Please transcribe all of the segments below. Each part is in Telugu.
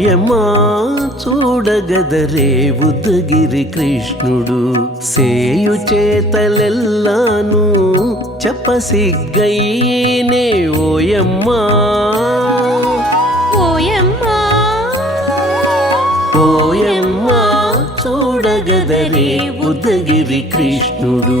ఓయమ్మా చూడగదరే ఉద్దగిరి కృష్ణుడు. సేయు చేతలెల్లాను చెప్పసిగ్గైనే ఓయమ్మా. ఓయమ్మా ఓయమ్మా చూడగదరే ఉద్దగిరి కృష్ణుడు.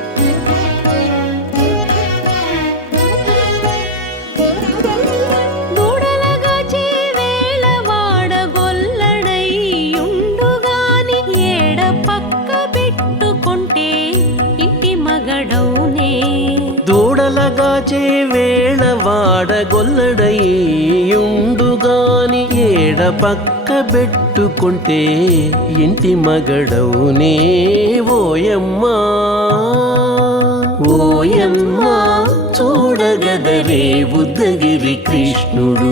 ఇంటి మగడౌనే దూడలగాచే వేళ వాడగొల్లడయ్యుండుగాని ఏడ పక్క పెట్టుకుంటే ఇంటి మగడౌనే ఓయమ్మా ఓయమ్మా చూడగదరే బుద్ధగిరి కృష్ణుడు.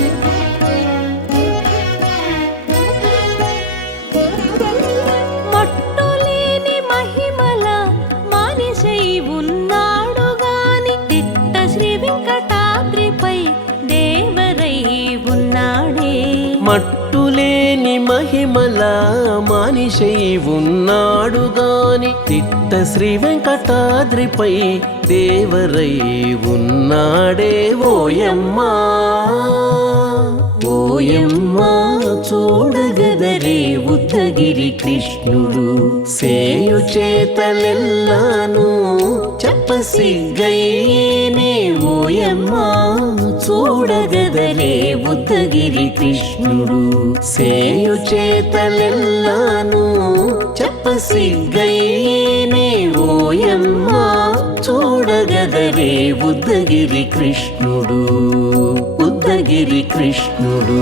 మట్టులేని మహిమల మానిషై ఉన్నాడు గాని తిట్ట శ్రీ వెంకటాద్రిపై దేవరై ఉన్నాడే ఓయమ్మా. ఓయమ్మా చూడగదరే ఉత్తగిరి కృష్ణుడు. సేయు చేతలెల్లాను చెప్పసిగ్గయ్యేనే ఓయమ్మా. చూడగదలే బుద్ధగిరి కృష్ణుడు. సేయు చేతలెల్లాను చెప్పసిగ్గయ్యేనే ఓయమ్మా. చూడగదలే బుద్ధగిరి కృష్ణుడు బుద్ధగిరి కృష్ణుడు.